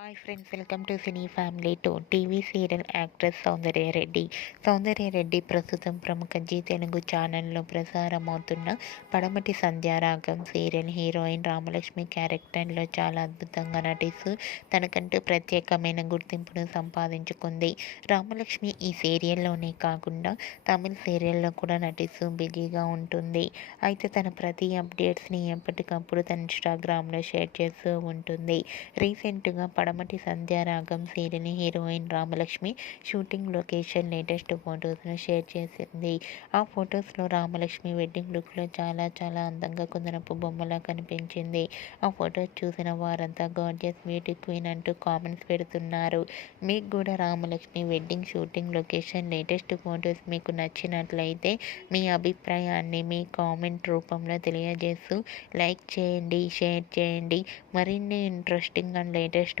Hi friends welcome to cine family two TV serial actress Soundarya Reddy Soundarya Reddy ప్రస్తుతం ప్రముఖ G Telugu ఛానల్లో ప్రసారం అవుతున్న పడమటి సంధ్యారాగం సీరియల్ హీరోయిన్ రామలక్ష్మి క్యారెక్టర్లో చాలా అద్భుతంగా నటిస్తూ తనకంటూ ప్రత్యేకమైన గుర్తింపును సంపాదించుకుంది. రామలక్ష్మి ఈ సీరియల్లోనే కాకుండా తమిళ సీరియల్లో కూడా నటిస్తూ బిజీగా ఉంటుంది. అయితే తన ప్రతి అప్డేట్స్ని ఎప్పటికప్పుడు తన ఇన్స్టాగ్రామ్లో షేర్ చేస్తూ ఉంటుంది. రీసెంట్గా Padamati Sandhyaragam serial heroine Ramalakshmi shooting location latest ఫొటోస్ను share చేసింది. ఆ ఫొటోస్లో రామలక్ష్మి వెడ్డింగ్ లుక్లో చాలా చాలా అందంగా కుందనపు బొమ్మలా కనిపించింది. ఆ ఫొటోస్ చూసిన వారంతా గార్జియస్ బ్యూటీ క్వీన్ అంటూ కామెంట్స్ పెడుతున్నారు. మీకు కూడా Ramalakshmi wedding shooting location latest photos మీకు నచ్చినట్లయితే మీ అభిప్రాయాన్ని మీ కామెంట్ రూపంలో తెలియజేస్తూ లైక్ చేయండి షేర్ చేయండి. మరిన్ని ఇంట్రెస్టింగ్ అండ్ లేటెస్ట్